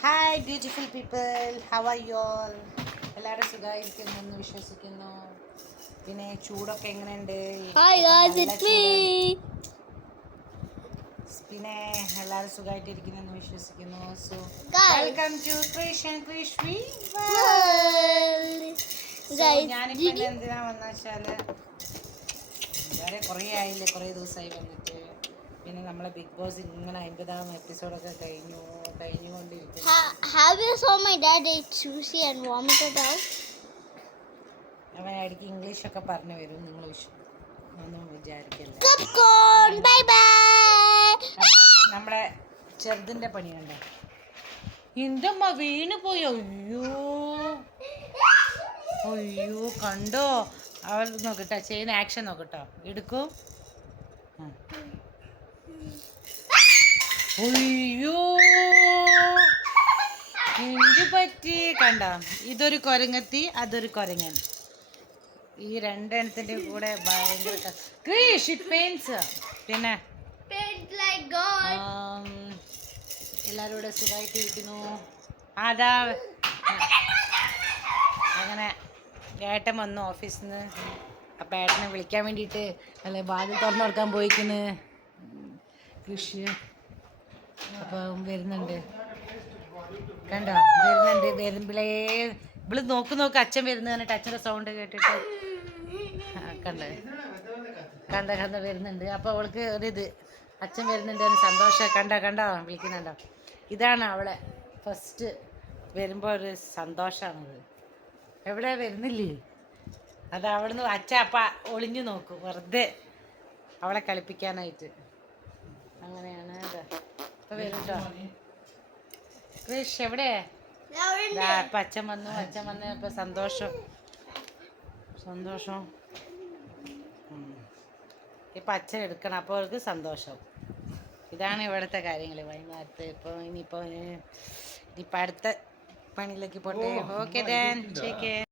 Hi beautiful people, how are you all? എല്ലാവരും സുഖമായിരിക്കുന്നെന്ന് വിശ്വസിക്കുന്നു. പിന്നെ ചൂടൊക്കെ എങ്ങനെയുണ്ട്? Hi guys, നല്ല it's ചൂട്. me. പിന്നെ എല്ലാവരും സുഖമായിട്ടിരിക്കുന്നെന്ന് വിശ്വസിക്കുന്നു. So Guys. Welcome to creation Krishmi. Well, so guys, ഞാനിപ്പോൾ did ഇന്ന് you? എന്തിനാ വന്നു വെച്ചാൽ, വേറെ കുറേ ആയില്ലേ, കുറേ ദിവസമായി വന്നിട്ട്. പിന്നെ നമ്മളെ ബിഗ് ബോസ് ഇങ്ങനെ 50-ാം എപ്പിസോഡൊക്കെ കഴിഞ്ഞുകൊണ്ടിരിക്കുന്നു. Have you saw my dad ate sushi and vomited out? അവൻ ഇടയ്ക്ക് ഇംഗ്ലീഷൊക്കെ പറഞ്ഞു വരും, നിങ്ങൾ ഒന്നും വിചാരിക്കില്ല. Popcorn, bye bye. നമ്മളെ ചെറുതിൻ്റെ പണിയുണ്ട്. എന്തമ്മ വീണ് പോയോ? അയ്യോ കണ്ടോ? അവൾ നോക്കട്ടോ, ചെയ്യുന്ന ആക്ഷൻ നോക്കട്ടോ, എടുക്കൂ. അയ്യോ എന്ത് പറ്റി? കണ്ട, ഇതൊരു കൊരങ്ങത്തി, അതൊരു കൊരങ്ങൻ. ഈ രണ്ടെണ്ണത്തിൻ്റെ കൂടെ ഭയങ്കര പിന്നെ എല്ലാവരും കൂടെ സുഖമായിട്ടിരിക്കുന്നു. അതാ അങ്ങനെ ഏട്ടൻ വന്നു ഓഫീസിൽ നിന്ന്. അപ്പം ഏട്ടനെ വിളിക്കാൻ വേണ്ടിയിട്ട് അല്ലെ വാതിൽ തുറന്നു കൊടുക്കാൻ പോയിക്കുന്നു കൃഷി. അപ്പം വരുന്നുണ്ട്, കണ്ടോ? വരുമ്പോഴേ ഇവള് നോക്ക് അച്ഛൻ വരുന്ന പറഞ്ഞിട്ട് അച്ഛൻ്റെ സൗണ്ട് കേട്ടിട്ട് കണ്ട വരുന്നുണ്ട്. അപ്പോൾ അവൾക്ക് ഒരിത്, അച്ഛൻ വരുന്നുണ്ട് സന്തോഷം. കണ്ടോ വിളിക്കുന്നുണ്ടോ? ഇതാണ് അവളെ ഫസ്റ്റ് വരുമ്പോൾ ഒരു സന്തോഷമാണത്. എവിടെ വരുന്നില്ലേ? അത് അവിടുന്ന് അച്ഛൻ അപ്പം ഒളിഞ്ഞു നോക്കും വെറുതെ അവളെ കളിപ്പിക്കാനായിട്ട്. അങ്ങനെയാണ്. ഇപ്പം വരും കേട്ടോ. കൃഷ് എവിടെ? ഇപ്പം അച്ഛൻ വന്നു ഇപ്പം സന്തോഷം. ഇപ്പം അച്ഛൻ എടുക്കണം, അപ്പോൾ അവർക്ക് സന്തോഷം. ഇതാണ് ഇവിടുത്തെ കാര്യങ്ങൾ വൈകുന്നേരത്ത്. ഇനിയിപ്പോൾ അടുത്ത പണിയിലേക്ക് പോട്ടെ. Okay then take care.